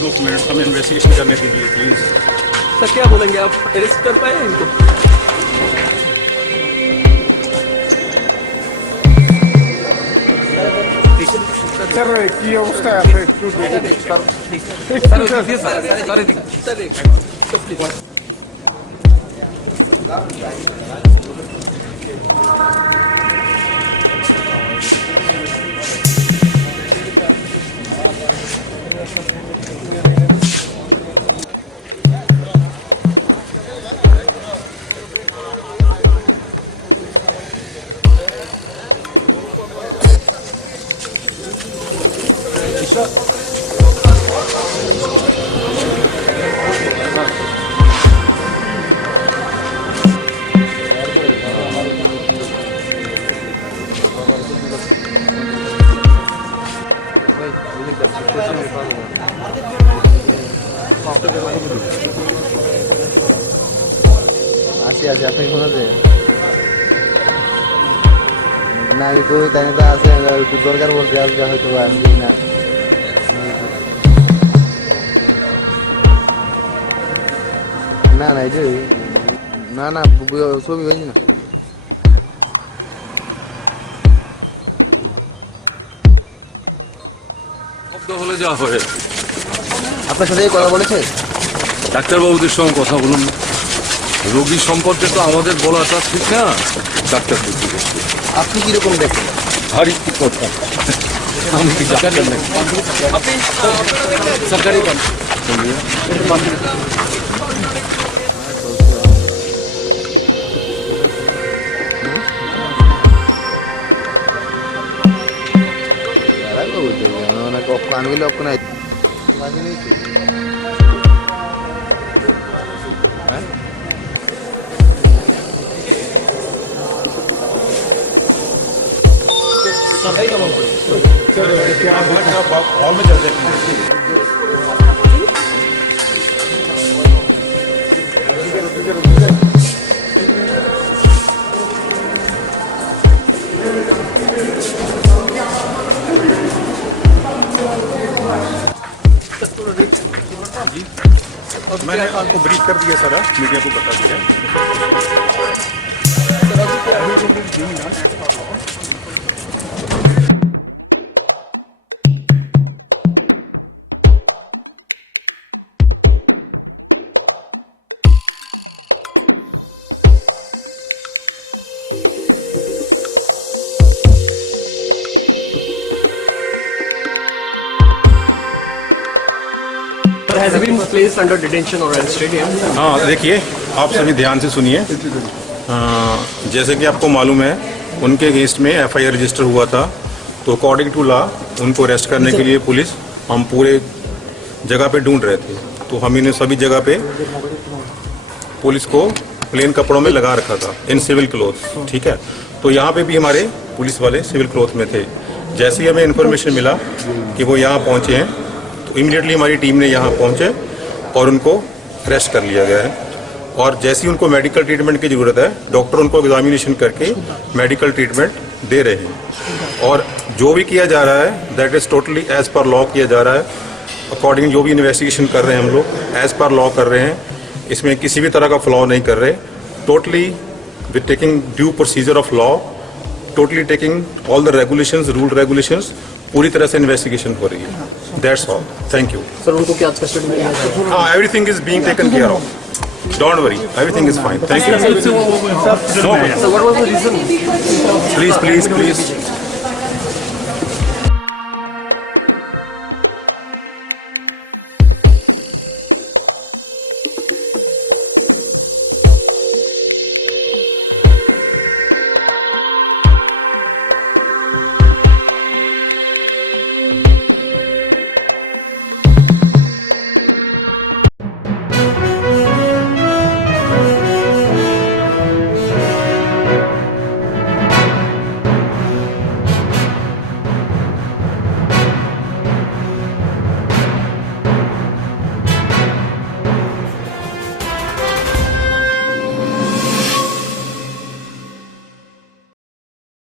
दो मिनट हमें इन्वेस्टिगेशन करने दीजिए प्लीज। सर क्या बोलेंगे आप, अरेस्ट कर पाए इनको? सर की अवस्था है আছে আপনি শোনাতে না আমি কই তাই তো আছে একটু দরকার বলতে আসবে হয়তো আমি না না না এই যে না না ছবি হয়নি না হলে যা হয় আপনার সাথে কথা বলেছে ডাক্তারবাবুদের সঙ্গে কথা বলুন। রোগী সম্পর্কে তো আমাদের বলাটা ঠিক না, ডাক্তার আপনি কিরকম দেখেন? ভারী কি কথা, আমি কি ডাক্তার নাকি? আপনি সরকারি কানগুলো আপনার हॉल में चल जाते हैं। मैंने आपको ब्रीफ कर दिया सारा, मीडिया को बता दिया। Has been placed under detention or arrested? हाँ देखिए, आप सभी ध्यान से सुनिए। जैसे कि आपको मालूम है उनके अगेंस्ट में FIR रजिस्टर हुआ था, तो अकॉर्डिंग टू लॉ उनको अरेस्ट करने के लिए पुलिस हम पूरे जगह पे ढूंढ रहे थे। तो हम इन्हें सभी जगह पे पुलिस को प्लेन कपड़ों में लगा रखा था, इन सिविल क्लोथ, ठीक है। तो यहाँ पे भी हमारे पुलिस वाले सिविल क्लोथ में थे। जैसे ही हमें इन्फॉर्मेशन मिला कि वो यहाँ पहुँचे हैं तो इमीडिएटली हमारी टीम ने यहाँ पहुँचे और उनको अरेस्ट कर लिया गया है। और जैसी उनको मेडिकल ट्रीटमेंट की ज़रूरत है, डॉक्टर उनको एग्जामिनेशन करके मेडिकल ट्रीटमेंट दे रहे हैं। और जो भी किया जा रहा है that is totally as per law किया जा रहा है। अकॉर्डिंग जो भी इन्वेस्टिगेशन कर रहे हैं हम लोग एज पर लॉ कर रहे हैं, इसमें किसी भी तरह का फ्लॉ नहीं कर रहे। Totally with taking due procedure of law, totally taking all the regulations, rule regulations, पूरी तरह से इन्वेस्टिगेशन हो रही है। That's all, thank you sir. उनको क्या कस्टडी में? हाँ, everything is being taken care of, don't worry, everything is fine, thank you. So what was the reason? Please